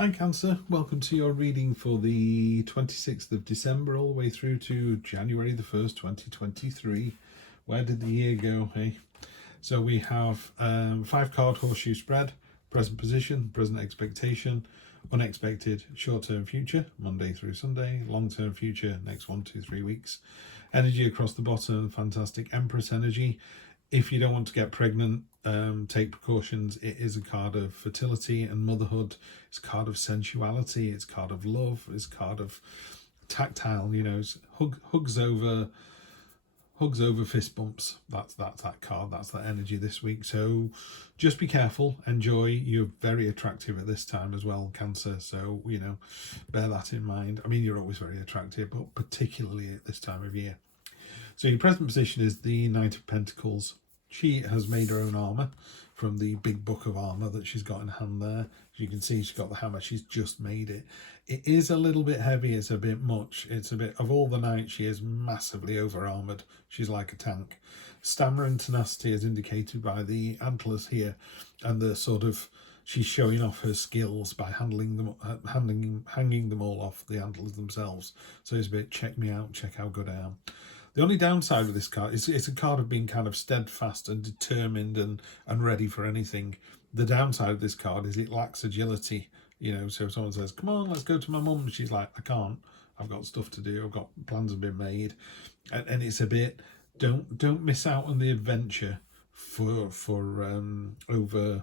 Hi Cancer, welcome to your reading for the 26th of December all the way through to January the 1st, 2023. Where did the year go, hey? So we have 5-card horseshoe spread, present position, present expectation, unexpected, short-term future, Monday through Sunday, long-term future, next 1, 2, 3 weeks. Energy across the bottom, fantastic Empress energy. If you don't want to get pregnant, take precautions. It is a card of fertility and motherhood. It's a card of sensuality. It's a card of love. It's a card of tactile. You know, it's hugs over fist bumps. That's that card. That's that energy this week. So just be careful. Enjoy. You're very attractive at this time as well, Cancer. So you know, bear that in mind. I mean, you're always very attractive, but particularly at this time of year. So your present position is the Knight of Pentacles. She has made her own armour from the big book of armour that she's got in hand there. As you can see, she's got the hammer. She's just made it. It is a little bit heavy. It's a bit much. It's a bit, of all the knights, she is massively over-armoured. She's like a tank. Stamina and tenacity is indicated by the antlers here. And the sort of, she's showing off her skills by hanging them all off the antlers themselves. So it's a bit, check me out, check how good I am. The only downside of this card is it's a card of being kind of steadfast and determined and ready for anything. The downside of this card is it lacks agility. You know, so if someone says, come on, let's go to my mum, she's like, I can't. I've got stuff to do. I've got plans have been made. And it's a bit, don't miss out on the adventure for over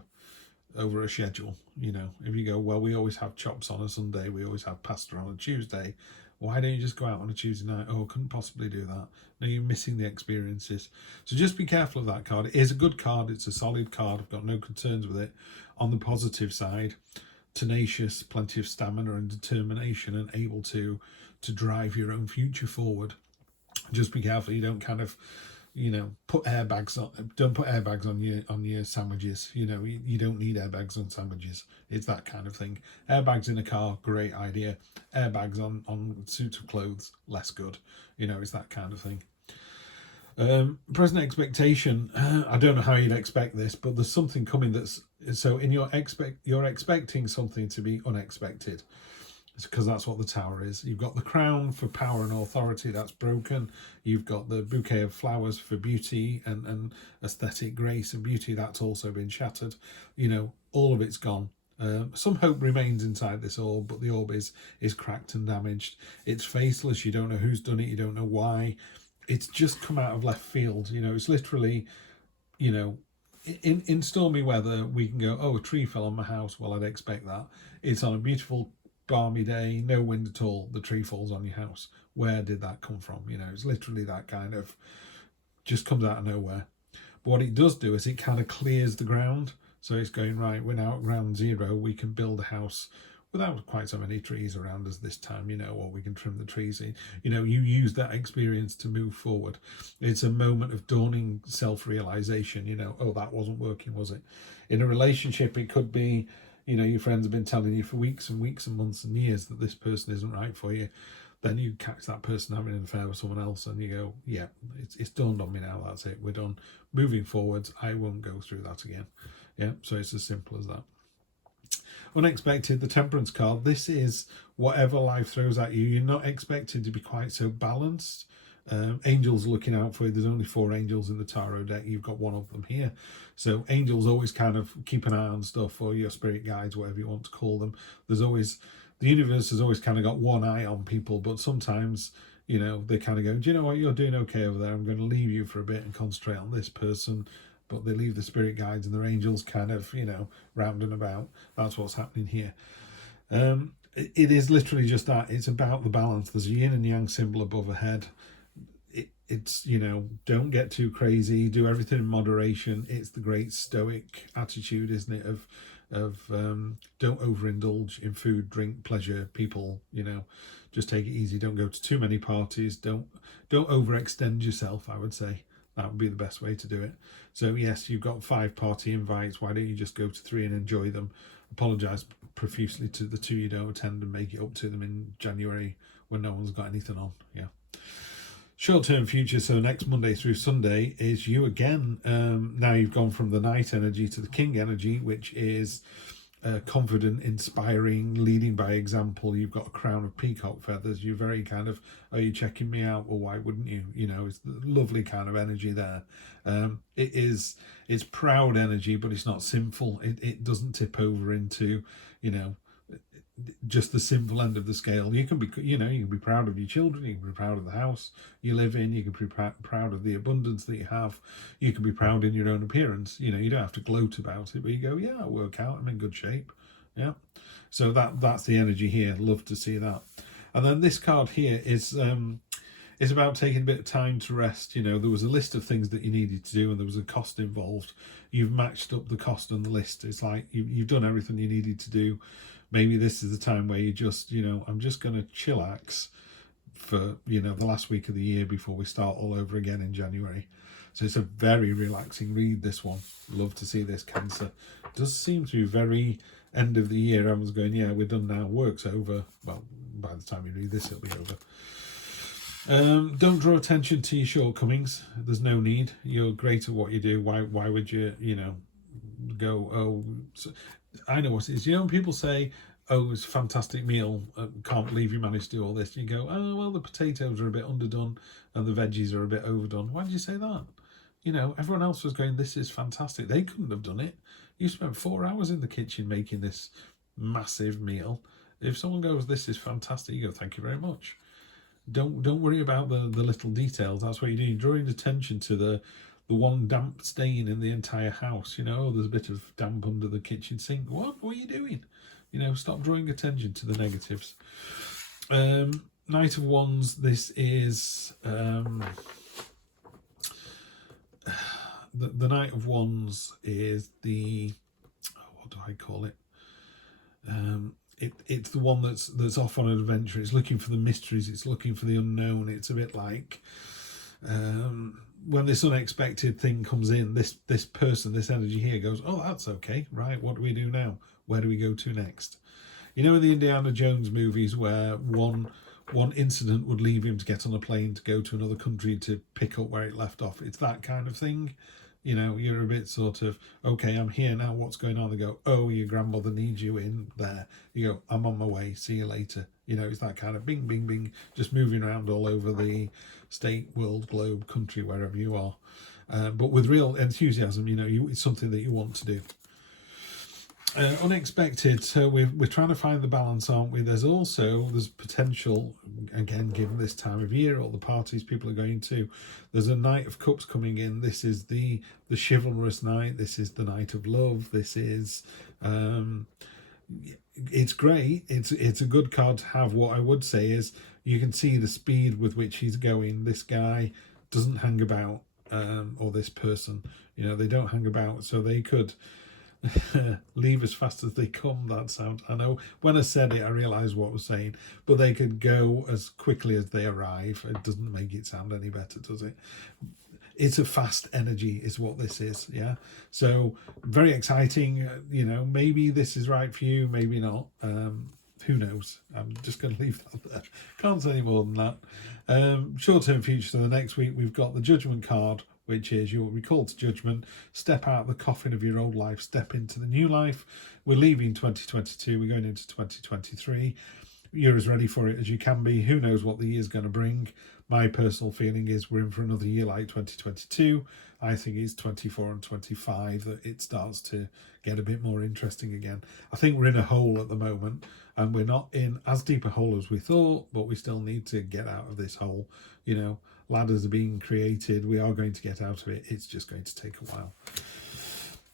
a schedule. You know, if you go, well, we always have chops on a Sunday, we always have pasta on a Tuesday. Why don't you just go out on a Tuesday night? Oh, couldn't possibly do that. No, you're missing the experiences. So just be careful of that card. It is a good card. It's a solid card. I've got no concerns with it. On the positive side, tenacious, plenty of stamina and determination, and able to drive your own future forward. Just be careful you don't kind of, you know, put airbags on. Don't put airbags on your sandwiches. You know, you don't need airbags on sandwiches. It's that kind of thing. Airbags in a car, great idea. Airbags on suits of clothes, less good. You know, it's that kind of thing. Present expectation. I don't know how you'd expect this, but there's something coming that's so in you're expecting something to be unexpected. Because that's what the Tower is. You've got the crown for power and authority, that's broken. You've got the bouquet of flowers for beauty and aesthetic grace and beauty, that's also been shattered. You know, all of it's gone. Some hope remains inside this orb, but the orb is cracked and damaged. It's faceless. You don't know who's done it. You don't know why. It's just come out of left field. You know, it's literally, you know, in stormy weather, we can go, oh, a tree fell on my house. Well, I'd expect that. It's on a beautiful balmy day, no wind at all, the tree falls on your house. Where did that come from? You know, it's literally that kind of, just comes out of nowhere. But what it does do is it kind of clears the ground. So it's going, right, we're now at ground zero. We can build a house without quite so many trees around us this time, you know, or we can trim the trees in. You know, you use that experience to move forward. It's a moment of dawning self-realization, you know, oh, that wasn't working, was it? In a relationship, it could be, you know, your friends have been telling you for weeks and weeks and months and years that this person isn't right for you. Then you catch that person having an affair with someone else and you go, yeah, it's dawned on me now, that's it, we're done. Moving forwards, I won't go through that again. Yeah, so it's as simple as that. Unexpected, the Temperance card. This is whatever life throws at you. You're not expected to be quite so balanced. Angels looking out for you. There's only 4 angels in the tarot deck. You've got one of them here. So angels always kind of keep an eye on stuff, or your spirit guides, whatever you want to call them. There's always, the universe has always kind of got one eye on people, but sometimes, you know, they kind of go, do you know what, you're doing okay over there. I'm going to leave you for a bit and concentrate on this person. But they leave the spirit guides and their angels kind of, you know, round and about. That's what's happening here. It is literally just that. It's about the balance. There's a yin and yang symbol above a head. It's, you know, don't get too crazy, do everything in moderation. It's the great stoic attitude, isn't it, of don't overindulge in food, drink, pleasure, people, you know, just take it easy. Don't go to too many parties. Don't overextend yourself, I would say. That would be the best way to do it. So yes, you've got 5 party invites. Why don't you just go to 3 and enjoy them? Apologise profusely to the 2 you don't attend and make it up to them in January when no one's got anything on. Yeah. Short-term future, so next Monday through Sunday is you again. Now you've gone from the night energy to the king energy, which is confident, inspiring, leading by example. You've got a crown of peacock feathers. You're very kind of, are you checking me out? Well, why wouldn't you? You know, it's the lovely kind of energy there. It's proud energy, but it's not sinful. It doesn't tip over into, you know, just the sinful end of the scale. You can be, you know, you can be proud of your children, you can be proud of the house you live in, you can be proud of the abundance that you have, you can be proud in your own appearance. You know, you don't have to gloat about it, but you go, yeah, I work out, I'm in good shape. Yeah, so that's the energy here. Love to see that. And then this card here is about taking a bit of time to rest. You know, there was a list of things that you needed to do and there was a cost involved. You've matched up the cost and the list. It's like you've done everything you needed to do. Maybe this is the time where you just, you know, I'm just going to chillax for, you know, the last week of the year before we start all over again in January. So it's a very relaxing read, this one. Love to see this, Cancer. Does seem to be very end of the year. Everyone's going, yeah, we're done now. Work's over. Well, by the time you read this, it'll be over. Don't draw attention to your shortcomings. There's no need. You're great at what you do. Why would you, you know, go, oh... So, I know what it is. You know, when people say, oh, it's a fantastic meal, can't believe you managed to do all this. You go, oh, well, the potatoes are a bit underdone and the veggies are a bit overdone. Why did you say that? You know, everyone else was going, this is fantastic. They couldn't have done it. You spent 4 hours in the kitchen making this massive meal. If someone goes, this is fantastic, you go, thank you very much. Don't worry about the little details. That's what you do. You're drawing attention to the one damp stain in the entire house. You know, there's a bit of damp under the kitchen sink. What are you doing? You know, stop drawing attention to the negatives. Knight of Wands, this is the Knight of Wands is the, what do I call it? It's the one that's off on an adventure. It's looking for the mysteries. It's looking for the unknown. It's a bit like when this unexpected thing comes in, this person, this energy here goes, oh, that's okay, right, what do we do now? Where do we go to next? You know, in the Indiana Jones movies where one incident would leave him to get on a plane to go to another country to pick up where it left off. It's that kind of thing. You know, you're a bit sort of, okay, I'm here now, what's going on? They go, oh, your grandmother needs you in there. You go, I'm on my way, see you later. You know, it's that kind of bing, bing, bing, just moving around all over the state, world, globe, country, wherever you are. But with real enthusiasm, you know, it's something that you want to do. Unexpected, so we're trying to find the balance, aren't we? There's potential, again, given this time of year, all the parties people are going to, there's a Knight of Cups coming in. This is the chivalrous knight. This is the Knight of Love. This is it's great. It's a good card to have. What I would say is you can see the speed with which he's going. This guy doesn't hang about, or this person, you know, they don't hang about, so they could leave as fast as they come. That sound, I know when I said it I realized what I was saying, but they could go as quickly as they arrive. It doesn't make it sound any better, does it? It's a fast energy is what this is. Yeah, so very exciting. You know, maybe this is right for you, maybe not. Who knows? I'm just going to leave that there. Can't say any more than that. Short-term future, so the next week we've got the Judgment card, which is you'll be called to judgment. Step out of the coffin of your old life, step into the new life. We're leaving 2022, we're going into 2023. You're as ready for it as you can be. Who knows what the year's going to bring? My personal feeling is we're in for another year like 2022. I think it's 24 and 25 that it starts to get a bit more interesting again. I think we're in a hole at the moment, and we're not in as deep a hole as we thought, but we still need to get out of this hole. You know, ladders are being created. We are going to get out of it. It's just going to take a while.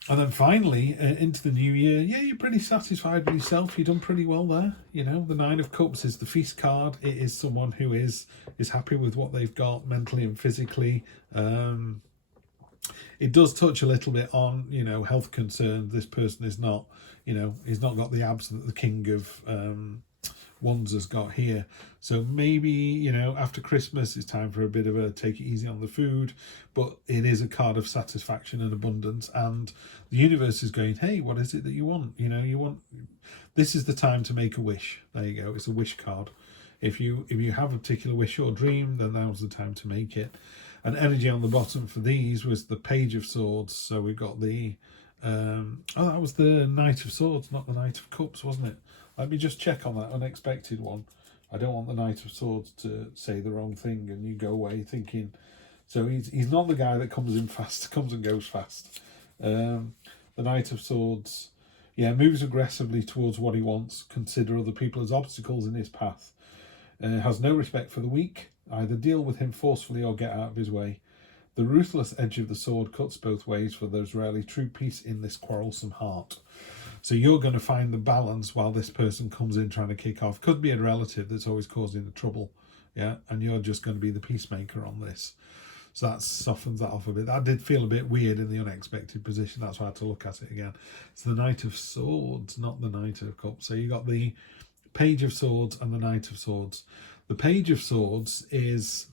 And then finally, into the new year, yeah, you're pretty satisfied with yourself. You've done pretty well there. You know, the Nine of Cups is the feast card. It is someone who is happy with what they've got mentally and physically. It does touch a little bit on, you know, health concerns. This person is not, you know, he's not got the abs that the King of Wands has got here. So maybe, you know, after Christmas it's time for a bit of a take it easy on the food, but it is a card of satisfaction and abundance, and the universe is going, hey, what is it that you want? You know, you want, this is the time to make a wish. There you go, it's a wish card. If you have a particular wish or dream, then now's the time to make it. And energy on the bottom for these was the Page of Swords. So we've got the Oh, that was the Knight of Swords, not the Knight of Cups, wasn't it? Let me just check on that unexpected one. I don't want the Knight of Swords to say the wrong thing and you go away thinking. So he's not the guy that comes in fast, comes and goes fast. The Knight of Swords, yeah, moves aggressively towards what he wants, consider other people as obstacles in his path. Has no respect for the weak, either deal with him forcefully or get out of his way. The ruthless edge of the sword cuts both ways, for there's rarely true peace in this quarrelsome heart. So you're going to find the balance while this person comes in trying to kick off. Could be a relative that's always causing the trouble, yeah, and you're just going to be the peacemaker on this. So that softens that off a bit. That did feel a bit weird in the unexpected position. That's why I had to look at it again. It's the Knight of Swords, not the Knight of Cups. So you got the Page of Swords and the Knight of Swords. The Page of Swords is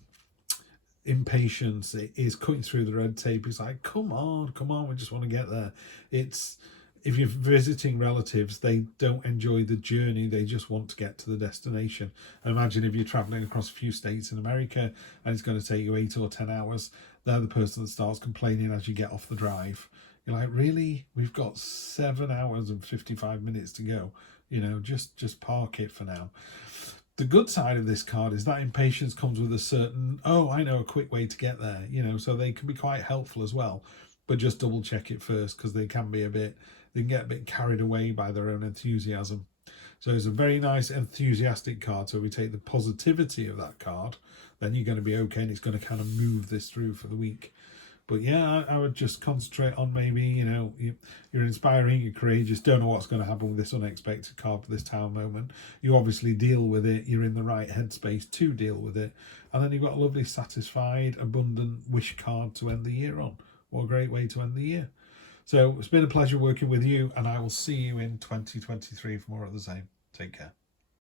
impatience. It is cutting through the red tape. It's like, come on, we just want to get there. It's, if you're visiting relatives, they don't enjoy the journey, they just want to get to the destination. Imagine if you're traveling across a few states in America and it's going to take you 8 or 10 hours, they're the person that starts complaining as you get off the drive. You're like, really? We've got 7 hours and 55 minutes to go. You know, just park it for now. The good side of this card is that impatience comes with a certain, oh, I know a quick way to get there, you know, so they can be quite helpful as well, but just double check it first, because they can be they can get a bit carried away by their own enthusiasm. So it's a very nice enthusiastic card. So we take the positivity of that card, then you're going to be okay, and it's going to kind of move this through for the week. But yeah, I would just concentrate on maybe, you know, you're inspiring, you're courageous, don't know what's going to happen with this unexpected card for this Tower moment. You obviously deal with it, you're in the right headspace to deal with it. And then you've got a lovely, satisfied, abundant wish card to end the year on. What a great way to end the year. So it's been a pleasure working with you, and I will see you in 2023 for more of the same. Take care.